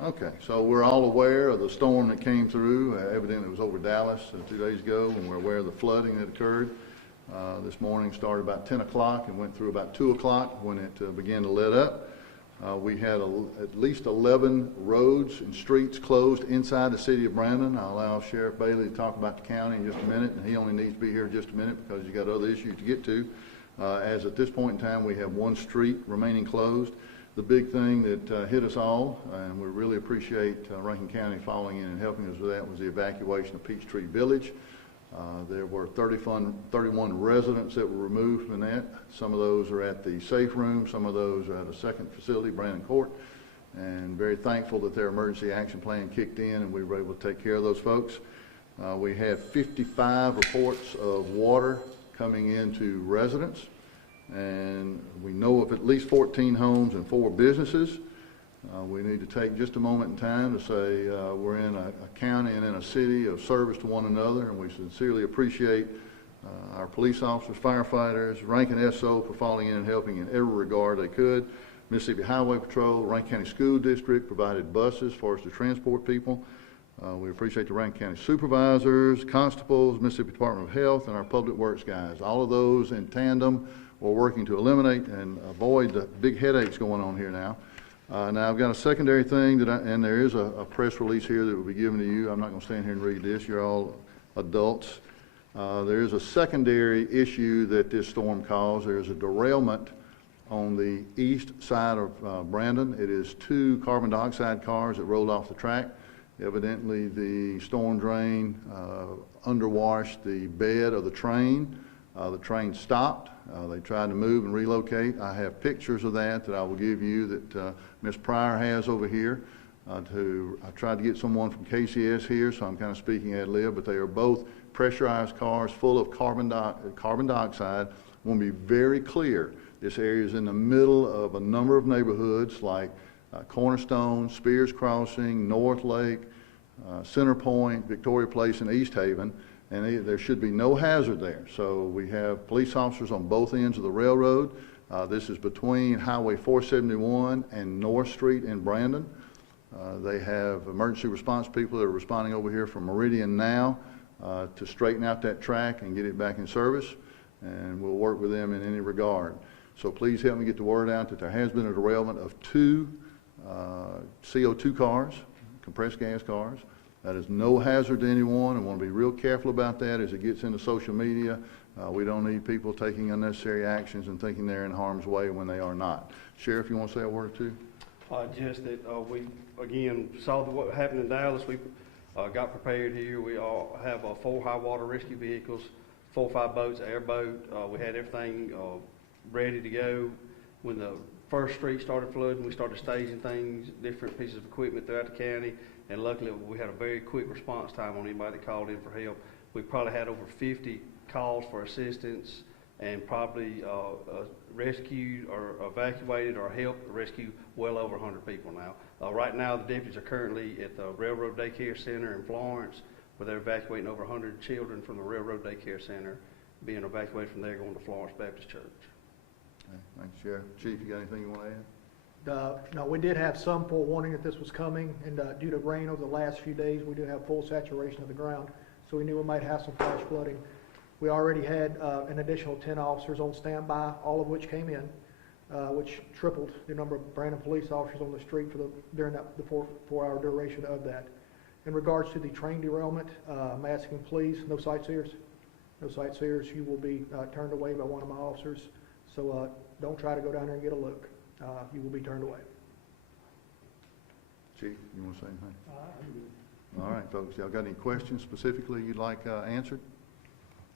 Okay, so we're all aware of the storm that came through. Evidently it was over Dallas 2 days ago, and we're aware of the flooding that occurred. This morning started about 10 o'clock and went through about 2 o'clock when it began to let up. We had at least 11 roads and streets closed inside the city of Brandon. I'll allow Sheriff Bailey to talk about the county in just a minute, and he only needs to be here just a minute because he's got other issues to get to. As at this point in time, we have one street remaining closed. The big thing that hit us all, and we really appreciate Rankin County following in and helping us with that, was the evacuation of Peachtree Village. There were 31 residents that were removed from that. Some of those are at the safe room, some of those are at a second facility, Brandon Court, and very thankful that their emergency action plan kicked in and we were able to take care of those folks. We had 55 reports of water coming into residents, and we know of at least 14 homes and 4 businesses. We need to take just a moment in time to say we're in a county and in a city of service to one another, and we sincerely appreciate our police officers, firefighters, Rankin SO for falling in and helping in every regard they could. Mississippi Highway Patrol, Rankin County School District provided buses for us to transport people. We appreciate the Rankin County supervisors, constables, Mississippi Department of Health, and our public works guys. All of those in tandem were working to eliminate and avoid the big headaches going on here now. Now I've got a secondary thing and there is a press release here that will be given to you. I'm not going to stand here and read this. You're all adults. There is a secondary issue that this storm caused. There is a derailment on the east side of Brandon. It is 2 carbon dioxide cars that rolled off the track. Evidently the storm drain underwashed the bed of the train. The train stopped. They tried to move and relocate. I have pictures of that I will give you that Ms. Pryor has over here. I tried to get someone from KCS here, so I'm kind of speaking ad lib, but they are both pressurized cars full of carbon dioxide. I want to be very clear. This area is in the middle of a number of neighborhoods like Cornerstone, Spears Crossing, North Lake, Center Point, Victoria Place, and East Haven. And there should be no hazard there. So we have police officers on both ends of the railroad. This is between Highway 471 and North Street in Brandon. They have emergency response people that are responding over here from Meridian now to straighten out that track and get it back in service. And we'll work with them in any regard. So please help me get the word out that there has been a derailment of 2 CO2 cars, compressed gas cars. That is no hazard to anyone. I want to be real careful about that as it gets into social media. We don't need people taking unnecessary actions and thinking they're in harm's way when they are not. Sheriff, you want to say a word or two? Just that we, again, saw what happened in Dallas. We got prepared here. We all have 4 high water rescue vehicles, 4 or 5 boats, airboat. We had everything ready to go. When the first street started flooding, we started staging things, different pieces of equipment throughout the county. And luckily, we had a very quick response time on anybody that called in for help. We probably had over 50 calls for assistance and probably rescued or evacuated or helped rescue well over 100 people now. Right now, the deputies are currently at the Railroad Daycare Center in Florence, where they're evacuating over 100 children from the Railroad Daycare Center, being evacuated from there going to Florence Baptist Church. Okay, thanks, Sheriff. Chief, you got anything you want to add? No, we did have some forewarning that this was coming, and due to rain over the last few days, we do have full saturation of the ground, so we knew we might have some flash flooding. We already had an additional 10 officers on standby, all of which came in, which tripled the number of Brandon police officers on the street during the 4-hour duration of that. In regards to the train derailment, I'm asking please, no sightseers. No sightseers. You will be turned away by one of my officers, so don't try to go down there and get a look. You will be turned away. Chief, you want to say anything? All right, folks. Y'all got any questions specifically you'd like answered?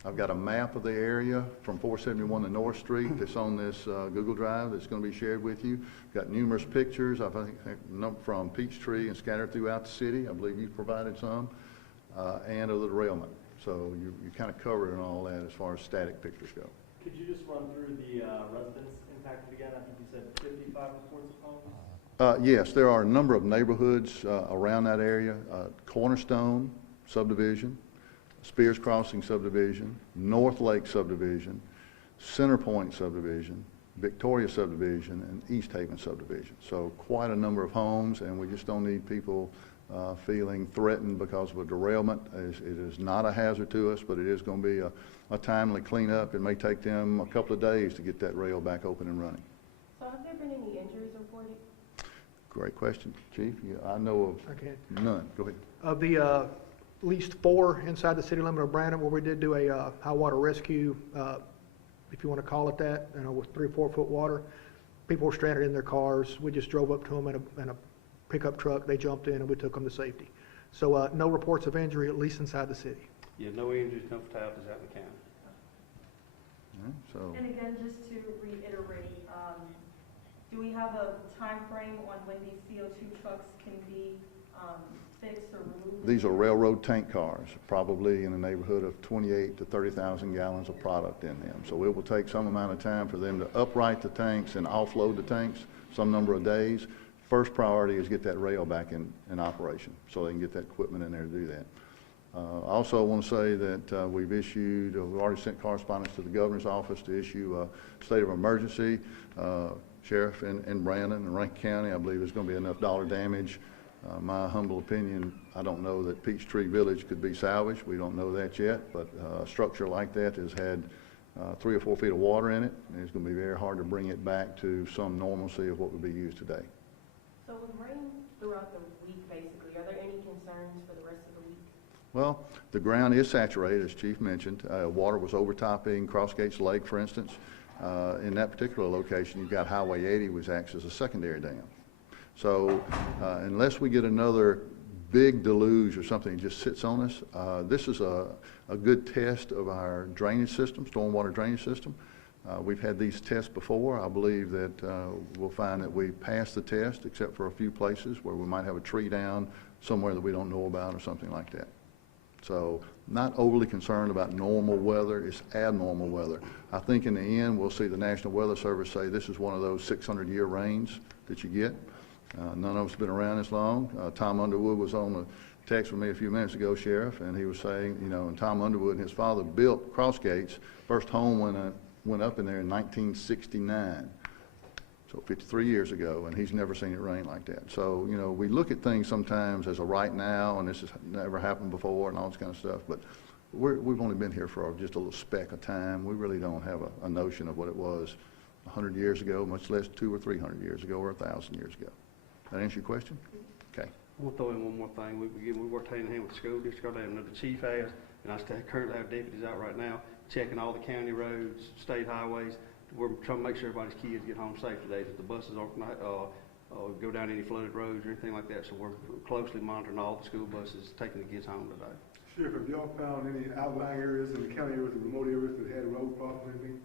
I've got a map of the area from 471 to North Street that's on this Google Drive that's going to be shared with you. Got numerous pictures, I think, from Peachtree and scattered throughout the city. I believe you provided some, and of the derailment. So you kind of covered in all that as far as static pictures go. Could you just run through the residents impacted again? I think you said 55 reports of homes? Yes, there are a number of neighborhoods around that area. Cornerstone subdivision, Spears Crossing subdivision, North Lake subdivision, Center Point subdivision, Victoria subdivision, and East Haven subdivision. So quite a number of homes, and we just don't need people feeling threatened because of a derailment. It is not a hazard to us, but it is going to be a timely cleanup. It may take them a couple of days to get that rail back open and running. So have there been any injuries reported? Great question, Chief. I know of none. Go ahead. Of the at least 4 inside the city limit of Brandon, where we did do a high water rescue, if you want to call it that, with 3 or 4 foot water, people were stranded in their cars. We just drove up to them in a pickup truck. They jumped in and we took them to safety. So no reports of injury, at least inside the city. Yeah, no injuries, no fatalities out in the county. All right, so. And again, just to reiterate, do we have a time frame on when these CO2 trucks can be fixed or removed? These are railroad tank cars, probably in the neighborhood of 28 to 30,000 gallons of product in them. So it will take some amount of time for them to upright the tanks and offload the tanks, some number of days. First priority is get that rail back in operation so they can get that equipment in there to do that. I also want to say that we've already sent correspondence to the governor's office to issue a state of emergency. Sheriff in Brandon and Rankin County, I believe there's going to be enough dollar damage. My humble opinion, I don't know that Peachtree Village could be salvaged. We don't know that yet, but a structure like that has had 3 or 4 feet of water in it, and it's going to be very hard to bring it back to some normalcy of what would be used today. So with rain throughout the week, basically, are there any concerns for the rest of the week? Well, the ground is saturated, as Chief mentioned. Water was overtopping Crossgates Lake, for instance. In that particular location, you've got Highway 80, which acts as a secondary dam. So unless we get another big deluge or something that just sits on us, this is a good test of our drainage system, stormwater drainage system. We've had these tests before. I believe that we'll find that we passed the test, except for a few places where we might have a tree down somewhere that we don't know about or something like that. So not overly concerned about normal weather, it's abnormal weather. I think in the end, we'll see the National Weather Service say this is one of those 600-year rains that you get. None of us have been around this long. Tom Underwood was on the text with me a few minutes ago, Sheriff, and he was saying, and Tom Underwood and his father built Crossgates. First home went up in there in 1969. So 53 years ago, and he's never seen it rain like that. So, we look at things sometimes as a right now, and this has never happened before and all this kind of stuff, but we've only been here for just a little speck of time. We really don't have a notion of what it was 100 years ago, much less 200 or 300 years ago or 1,000 years ago. That answer your question? Okay. We'll throw in one more thing. We worked hand in hand with the school district. I know the chief has, and I currently have deputies out right now checking all the county roads, state highways. We're trying to make sure everybody's kids get home safe today, that the buses aren't go down any flooded roads or anything like that. So we're closely monitoring all the school buses taking the kids home today. Sheriff, have y'all found any outlying areas in the county areas and remote areas that had road problems or anything?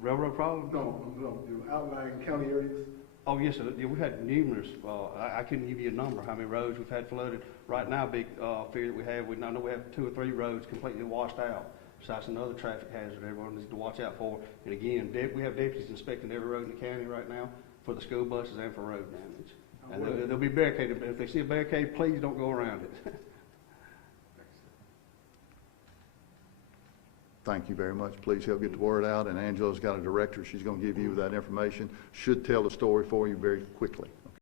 Railroad problem? No, outlying county areas. Oh, yes, sir. Yeah, we've had numerous. I couldn't give you a number how many roads we've had flooded. Right now, big fear that we have, I know we have 2 or 3 roads completely washed out. So that's another traffic hazard everyone needs to watch out for. And again, we have deputies inspecting every road in the county right now for the school buses and for road damage. And they'll be barricaded, but if they see a barricade, please don't go around it. Thank you very much. Please help get the word out. And Angela's got a director. She's going to give you that information. Should tell the story for you very quickly.